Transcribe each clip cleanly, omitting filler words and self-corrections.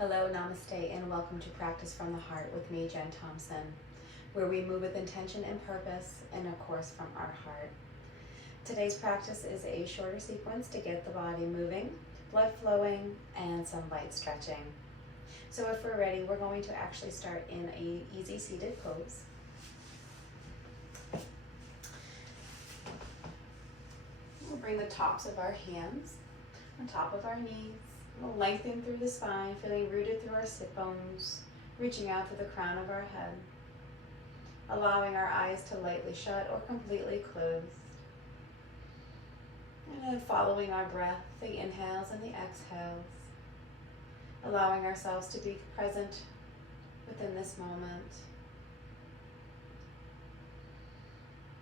Hello, namaste, and welcome to Practice from the Heart with me, Jenn Thompson, where we move with intention and purpose, and of course from our heart. Today's practice is a shorter sequence to get the body moving, blood flowing, and some light stretching. So if we're ready, we're going to actually start in an easy seated pose. We'll bring the tops of our hands on top of our knees. We'll lengthen through the spine, feeling rooted through our sit bones, reaching out to the crown of our head, allowing our eyes to lightly shut or completely close. And then following our breath, the inhales and the exhales, allowing ourselves to be present within this moment.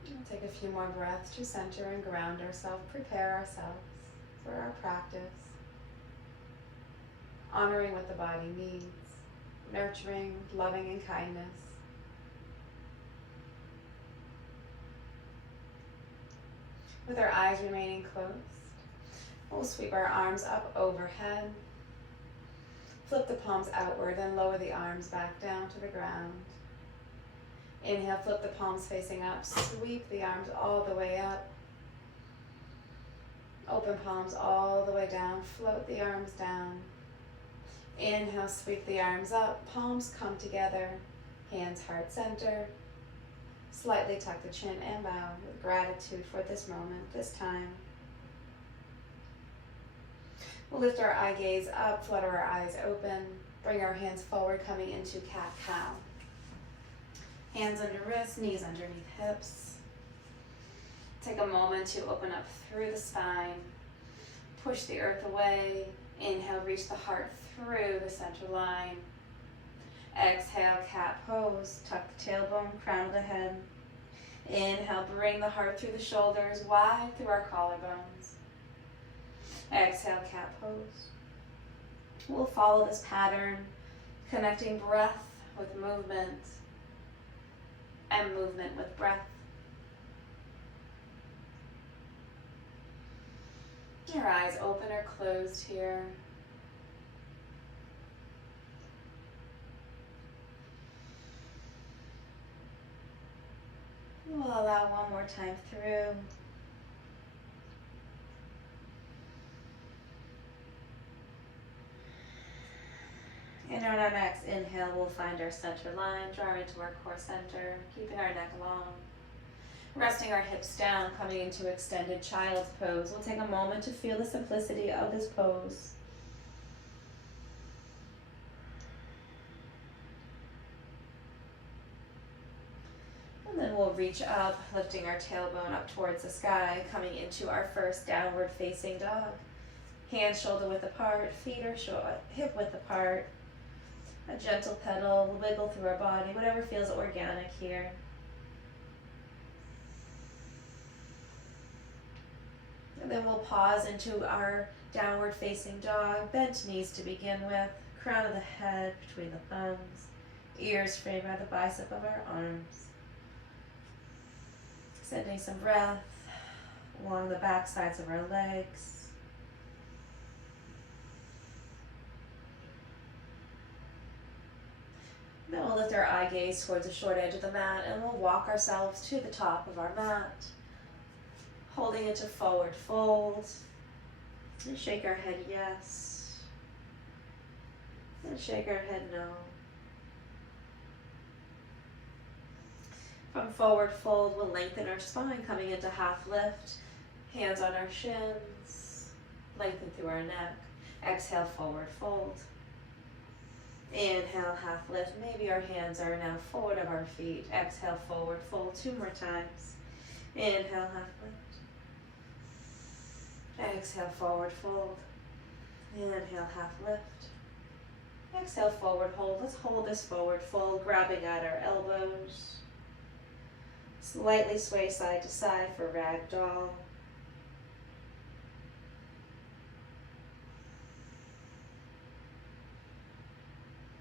We'll take a few more breaths to center and ground ourselves, prepare ourselves for our practice. Honoring what the body needs, nurturing, loving, and kindness. With our eyes remaining closed, we'll sweep our arms up overhead, flip the palms outward, and lower the arms back down to the ground. Inhale, flip the palms facing up, sweep the arms all the way up. Open palms all the way down, float the arms down. Inhale, sweep the arms up, palms come together, hands heart center. Slightly tuck the chin and bow with gratitude for this moment, this time. We'll lift our eye gaze up, flutter our eyes open, bring our hands forward, coming into cat-cow. Hands under wrists, knees underneath hips. Take a moment to open up through the spine. Push the earth away. Inhale, reach the heart through the center line. Exhale, cat pose. Tuck the tailbone, crown of the head. Inhale, bring the heart through the shoulders, wide through our collarbones. Exhale, cat pose. We'll follow this pattern, connecting breath with movement and movement with breath. Your eyes open or closed here. We'll allow one more time through. And on our next inhale, we'll find our center line, draw into our core center, keeping our neck long. Resting our hips down, coming into extended child's pose. We'll take a moment to feel the simplicity of this pose. And then we'll reach up, lifting our tailbone up towards the sky, coming into our first downward facing dog. Hands shoulder width apart, feet are hip width apart. A gentle pedal, wiggle through our body, whatever feels organic here. And then we'll pause into our downward facing dog, bent knees to begin with, crown of the head between the thumbs, ears framed by the bicep of our arms. Sending some breath along the back sides of our legs. Then we'll lift our eye gaze towards the short edge of the mat and we'll walk ourselves to the top of our mat. Holding into forward fold. And shake our head yes. And shake our head no. From forward fold, we'll lengthen our spine, coming into half lift. Hands on our shins. Lengthen through our neck. Exhale, forward fold. Inhale, half lift. Maybe our hands are now forward of our feet. Exhale, forward fold 2 more times. Inhale, half lift. Exhale, forward fold. Inhale, half lift. Exhale, forward hold. Let's hold this forward fold, grabbing at our elbows. Slightly sway side to side for ragdoll.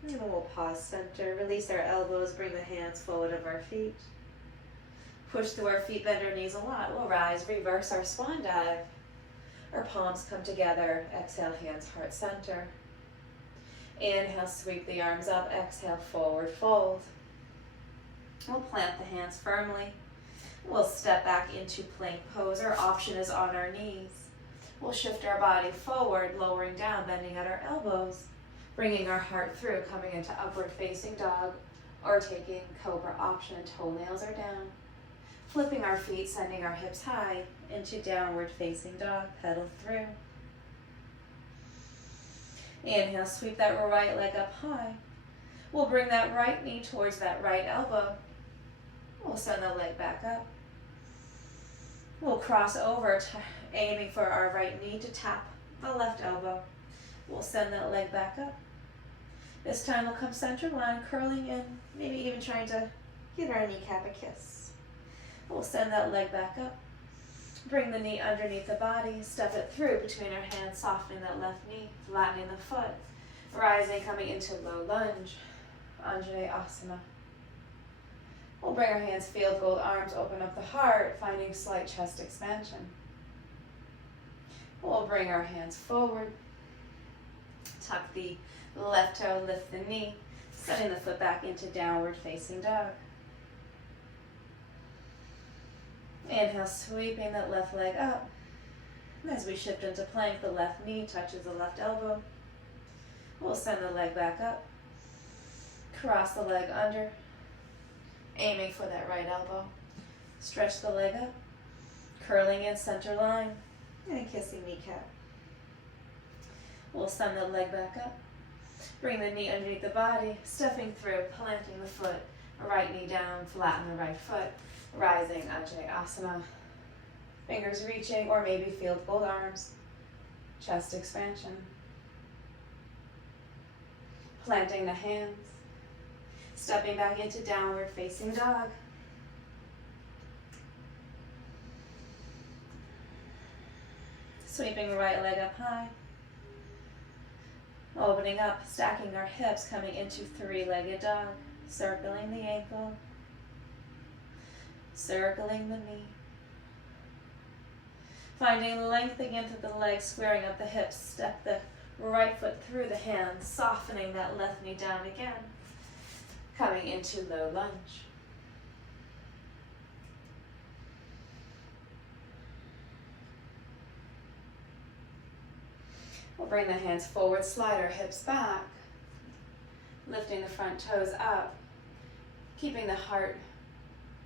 And then we'll pause center, release our elbows, bring the hands forward of our feet. Push through our feet, bend our knees a lot. We'll rise, reverse our swan dive. Our palms come together. Exhale, hands heart center. Inhale, sweep the arms up. Exhale, forward fold. We'll plant the hands firmly. We'll step back into plank pose. Our option is on our knees. We'll shift our body forward, lowering down, bending at our elbows, bringing our heart through, coming into upward facing dog, or taking cobra option. Toenails are down. Flipping our feet, sending our hips high into downward facing dog. Pedal through. Inhale, sweep that right leg up high. We'll bring that right knee towards that right elbow. We'll send the leg back up. We'll cross over, aiming for our right knee to tap the left elbow. We'll send that leg back up. This time we'll come center line, curling in, maybe even trying to give our kneecap a kiss. We'll send that leg back up. Bring the knee underneath the body, step it through between our hands, softening that left knee, flattening the foot, rising, coming into low lunge, Anjaneyasana. We'll bring our hands, field gold arms, open up the heart, finding slight chest expansion. We'll bring our hands forward, tuck the left toe, lift the knee, sending the foot back into downward facing dog. Inhale, sweeping that left leg up. As we shift into plank, the left knee touches the left elbow. We'll send the leg back up. Cross the leg under, aiming for that right elbow. Stretch the leg up, curling in center line, and kissing kneecap. We'll send the leg back up. Bring the knee underneath the body, stepping through, planting the foot, right knee down, flatten the right foot. Rising, Anjaneyasana. Fingers reaching, or maybe field gold arms. Chest expansion. Planting the hands. Stepping back into downward facing dog. Sweeping the right leg up high. Opening up, stacking our hips, coming into three-legged dog. Circling the ankle. Circling the knee. Finding length again through the legs, squaring up the hips. Step the right foot through the hands, softening that left knee down again. Coming into low lunge. We'll bring the hands forward, slide our hips back. Lifting the front toes up. Keeping the heart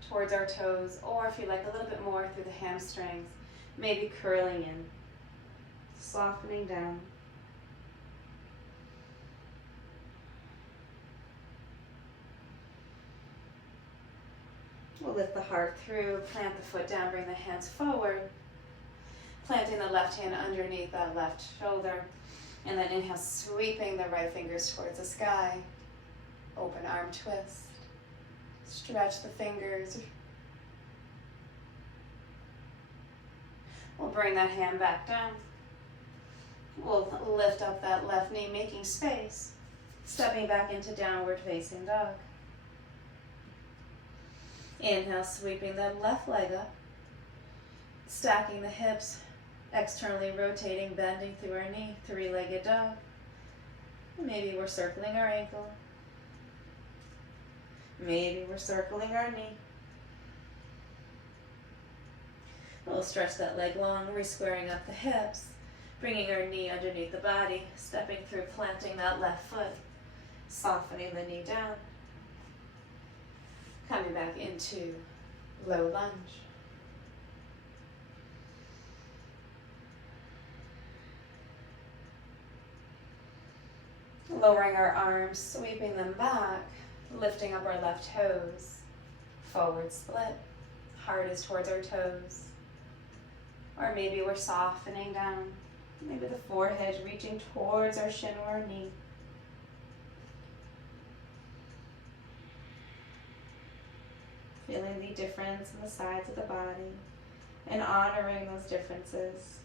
towards our toes, or if you like a little bit more through the hamstrings, maybe curling in, softening down. We'll lift the heart through, plant the foot down, bring the hands forward, planting the left hand underneath that left shoulder, and then inhale, sweeping the right fingers towards the sky, open arm twist. Stretch the fingers. We'll bring that hand back down. We'll lift up that left knee, making space. Stepping back into downward facing dog. Inhale, sweeping the left leg up. Stacking the hips, externally rotating, bending through our knee, three-legged dog. Maybe we're circling our ankle. Maybe we're circling our knee. We'll stretch that leg long, re-squaring up the hips, bringing our knee underneath the body, stepping through, planting that left foot, softening the knee down, coming back into low lunge. Lowering our arms, sweeping them back, lifting up our left toes, forward split, heart is towards our toes. Or maybe we're softening down, maybe the forehead reaching towards our shin or our knee. Feeling the difference in the sides of the body and honoring those differences.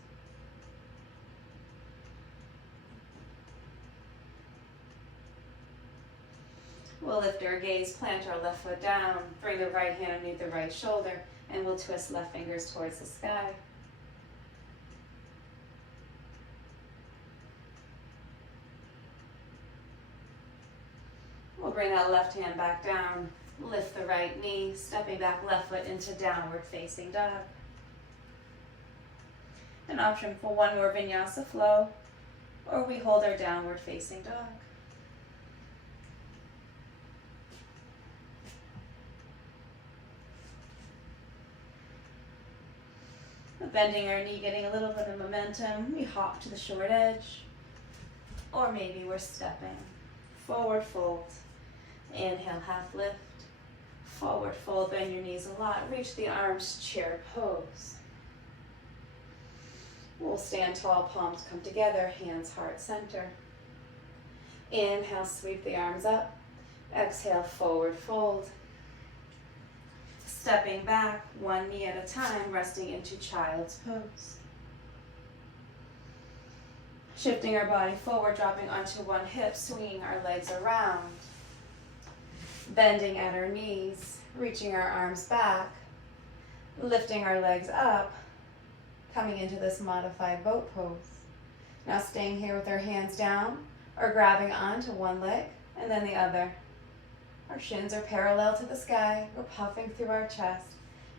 We'll lift our gaze, plant our left foot down, bring the right hand underneath the right shoulder, and we'll twist left fingers towards the sky. We'll bring that left hand back down, lift the right knee, stepping back left foot into downward facing dog. An option for one more vinyasa flow, or we hold our downward facing dog. Bending our knee, getting a little bit of momentum, we hop to the short edge, or maybe we're stepping. Forward fold, inhale, half lift, forward fold, bend your knees a lot, reach the arms, chair pose. We'll stand tall, palms come together, hands heart center. Inhale, sweep the arms up, exhale, forward fold. Stepping back, one knee at a time, resting into child's pose. Shifting our body forward, dropping onto one hip, swinging our legs around. Bending at our knees, reaching our arms back, lifting our legs up, coming into this modified boat pose. Now staying here with our hands down or grabbing onto one leg and then the other. Our shins are parallel to the sky, we're puffing through our chest,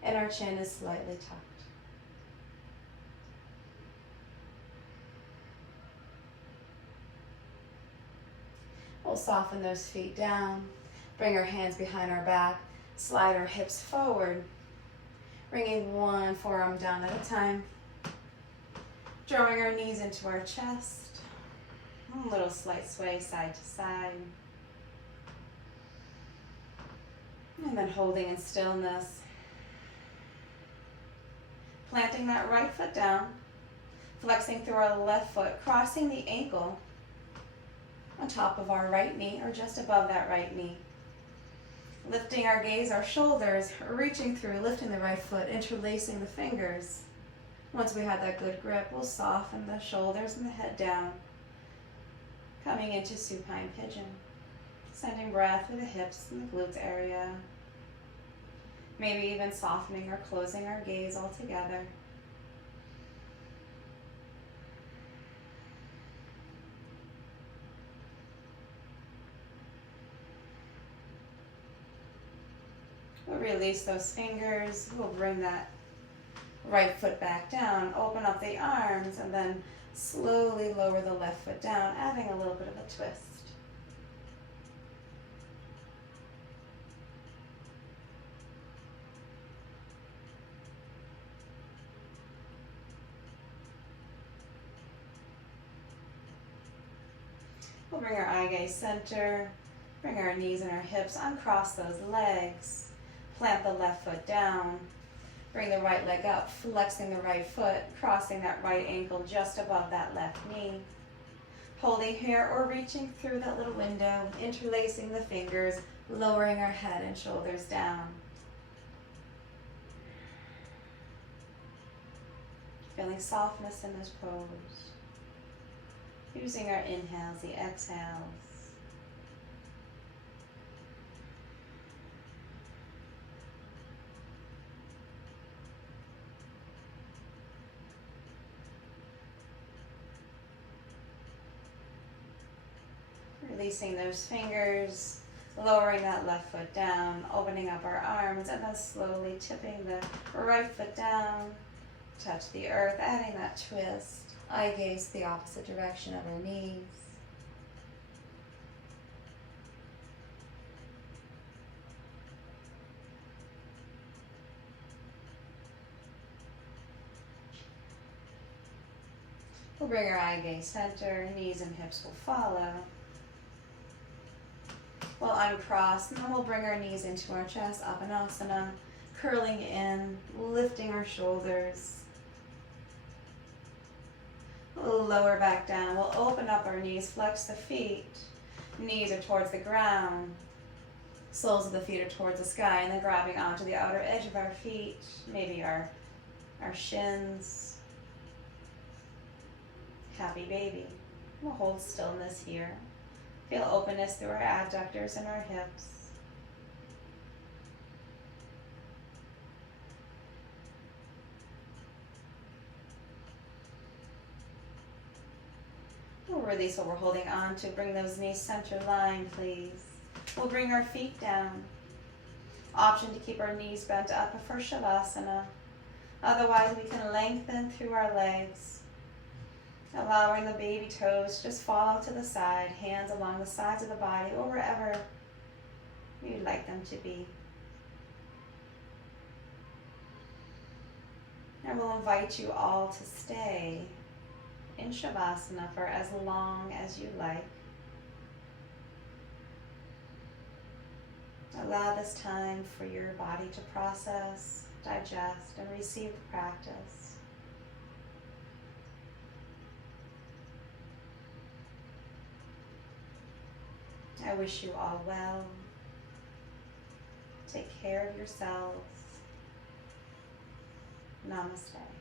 and our chin is slightly tucked. We'll soften those feet down, bring our hands behind our back, slide our hips forward, bringing one forearm down at a time, drawing our knees into our chest, a little slight sway side to side. And then holding in stillness. Planting that right foot down, flexing through our left foot, crossing the ankle on top of our right knee or just above that right knee. Lifting our gaze, our shoulders, reaching through, lifting the right foot, interlacing the fingers. Once we have that good grip, we'll soften the shoulders and the head down, coming into supine pigeon. Sending breath through the hips and the glutes area. Maybe even softening or closing our gaze altogether. We'll release those fingers. We'll bring that right foot back down, open up the arms, and then slowly lower the left foot down, adding a little bit of a twist. We'll bring our eye gaze center, bring our knees and our hips, uncross those legs, plant the left foot down, bring the right leg up, flexing the right foot, crossing that right ankle just above that left knee. Holding here or reaching through that little window, interlacing the fingers, lowering our head and shoulders down. Feeling softness in this pose. Using our inhales, the exhales. Releasing those fingers, lowering that left foot down, opening up our arms, and then slowly tipping the right foot down, touch the earth, adding that twist. Eye gaze the opposite direction of our knees. We'll bring our eye gaze center, knees and hips will follow. We'll uncross, and then we'll bring our knees into our chest, Apanasana, curling in, lifting our shoulders. We'll lower back down. We'll open up our knees, flex the feet. Knees are towards the ground. Soles of the feet are towards the sky, and then grabbing onto the outer edge of our feet, maybe our shins. Happy baby. We'll hold stillness here. Feel openness through our adductors and our hips. We'll release what we're holding on to. Bring those knees center line, please. We'll bring our feet down. Option to keep our knees bent up for shavasana. Otherwise, we can lengthen through our legs, allowing the baby toes to just fall to the side, hands along the sides of the body or wherever you'd like them to be. And we'll invite you all to stay in shavasana for as long as you like. Allow this time for your body to process, digest, and receive the practice. I wish you all well. Take care of yourselves. Namaste.